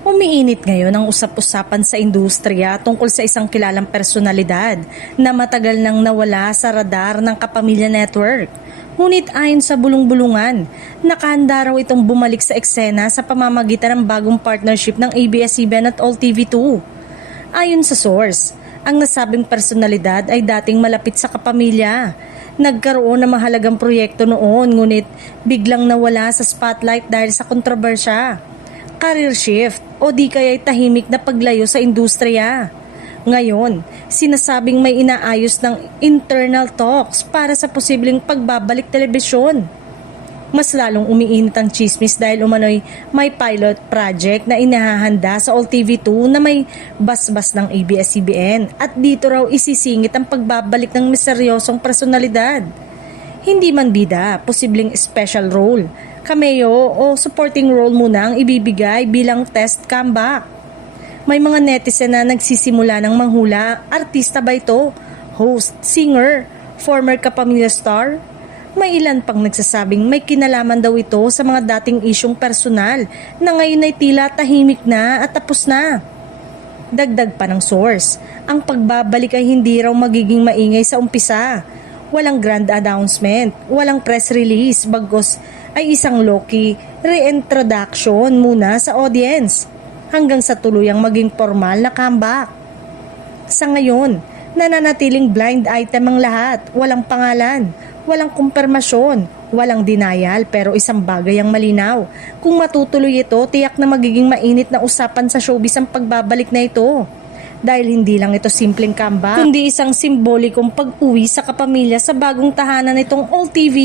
Umiinit ngayon ang usap-usapan sa industriya tungkol sa isang kilalang personalidad na matagal nang nawala sa radar ng Kapamilya Network. Ngunit ayon sa bulong-bulungan, nakahanda raw itong bumalik sa eksena sa pamamagitan ng bagong partnership ng ABS-CBN at AllTV2. Ayon sa source, ang nasabing personalidad ay dating malapit sa kapamilya. Nagkaroon ng mahalagang proyekto noon ngunit biglang nawala sa spotlight dahil sa kontrobersya, career shift o di kaya'y tahimik na paglayo sa industriya. Ngayon, sinasabing may inaayos ng internal talks para sa posibleng pagbabalik telebisyon. Mas lalong umiinit ang chismis dahil umano'y may pilot project na inihahanda sa AllTV2 na may basbas ng ABS-CBN at dito raw isisingit ang pagbabalik ng misteryosong personalidad. Hindi man bida, posibleng special role, cameo o supporting role muna ang ibibigay bilang test comeback. May mga netizen na nagsisimula ng manghula, artista ba ito? Host, singer, former Kapamilya star? May ilan pang nagsasabing may kinalaman daw ito sa mga dating isyong personal na ngayon ay tila tahimik na at tapos na. Dagdag pa ng source, ang pagbabalik ay hindi raw magiging maingay sa umpisa. Walang grand announcement, walang press release, bagos ay isang low-key reintroduction muna sa audience hanggang sa tuluyang maging formal na comeback. Sa ngayon, nananatiling blind item ang lahat, walang pangalan, walang kumpirmasyon, walang denial pero isang bagay ang malinaw. Kung matutuloy ito, tiyak na magiging mainit na usapan sa showbiz ang pagbabalik na ito. Dahil hindi lang ito simpleng comeback, kundi isang simbolikong pag-uwi sa kapamilya sa bagong tahanan nitong AllTV.